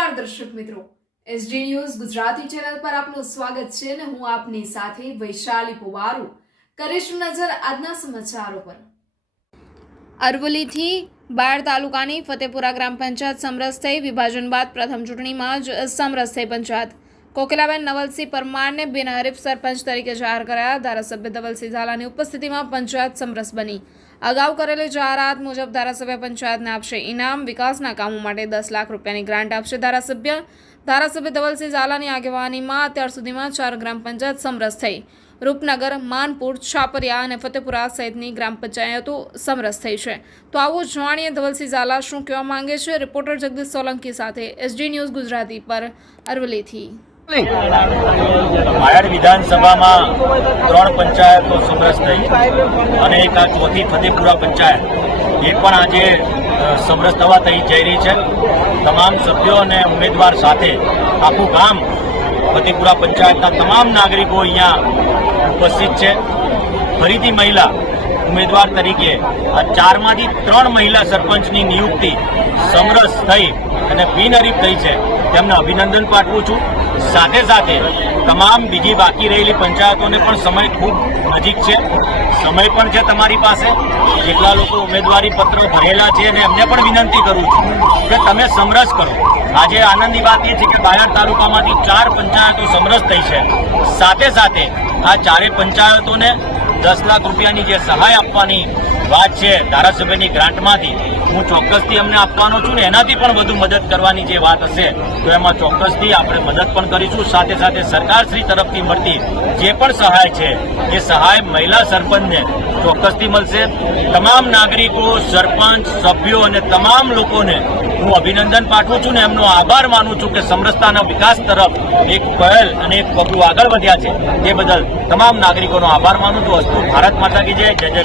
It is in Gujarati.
નમસ્કાર દર્શક મિત્રો. એસડી ન્યૂઝ ગુજરાતી ચેનલ પર આપનું સ્વાગત છે અને હું આપની સાથે વૈશાલી પુવારુ. કરીશું નજર આજના સમાચારો પર. અરવલ્લીથી બાર તાલુકાની ફતેપુરા ગ્રામ પંચાયત સમરસ થઈ વિભાજન બાદ પ્રથમ ચૂંટણીમાં જ સમરસ થઈ પંચાયત. કોકિલાબેન નવલસિંહ પરમારને બિનહરીફ સરપંચ તરીકે જાહેર કરાયા. ધારાસભ્ય ધવલસિંહ ઝાલાની ઉપસ્થિતિમાં પંચાયત સમરસ બની. અગાઉ કરેલી જાહેરાત મુજબ ધારાસભ્ય પંચાયતને આપશે ઇનામ, વિકાસના કામો માટે દસ લાખ રૂપિયાની ગ્રાન્ટ આપશે ધારાસભ્ય. ધારાસભ્ય ધવલસિંહ ઝાલાની આગેવાનીમાં અત્યાર સુધીમાં ચાર ગ્રામ પંચાયત સમરસ થઈ. રૂપનગર, માનપુર, છાપરિયા અને ફતેપુરા સહિતની ગ્રામ પંચાયતો સમરસ થઈ છે. તો આવો જાણીએ ધવલસિંહ ઝાલા શું કહેવા માંગે છે? રિપોર્ટર જગદીશ સોલંકી સાથે એસડી ન્યૂઝ ગુજરાતી પર અરવલ્લીથી. બાયડ વિધાનસભામાં ત્રણ પંચાયતો સમરસ થઈ. અને એક આ ચોથી ફતેપુરા પંચાયત. એ પણ આજે સમરસ થવા થઈ જઈ રહી છે. તમામ સભ્યો અને ઉમેદવાર સાથે આખું ગામ ફતેપુરા પંચાયતના તમામ નાગરિકો અહીંયા ઉપસ્થિત છે. ફરીથી મહિલા ઉમેદવાર તરીકે આ ચારમાંથી ત્રણ મહિલા સરપંચની નિયુક્તિ સમરસ થઈ અને બિનહરીફ થઈ છે. તેમને અભિનંદન પાઠવું છું. સાથે સાથે તમામ બીજી બાકી રહેલી પંચાયતોને પણ સમય ખૂબ નજીક છે. સમય પણ છે તમારી પાસે. જેટલા લોકો ઉમેદવારી પત્રો ભરેલા છે અને એમને પણ વિનંતી કરું છું કે તમે સમરસ કરો. આજે આનંદની વાત એ છે કે બાયડ તાલુકામાંથી ચાર પંચાયતો સમરસ થઈ છે. સાથે સાથે આ ચારેય પંચાયતોને દસ લાખ રૂપિયાની જે સહાય આપવાની વાત છે ધારાસભ્યની ગ્રાન્ટમાંથી, હું ચોક્કસથી અમને આપવાનો છું ને એનાથી પણ વધુ મદદ કરવાની જે વાત હશે, તો એમાં ચોક્કસથી આપણે મદદ પણ કરીશું. સાથે સાથે સરકારશ્રી તરફથી મળતી જે પણ સહાય છે, એ સહાય મહિલા સરપંચને ચોક્કસથી મળશે. તમામ નાગરિકો, સરપંચ, સભ્યો અને તમામ લોકોને હું અભિનંદન પાઠવું છું ને એમનો આભાર માનું છું કે સમરસતાના વિકાસ તરફ એક પહેલ અને એક પગલું આગળ વધ્યા છે. એ બદલ તમામ નાગરિકોનો આભાર માનું છું. અસ્તુ ભારત માતા કી જય. જય જય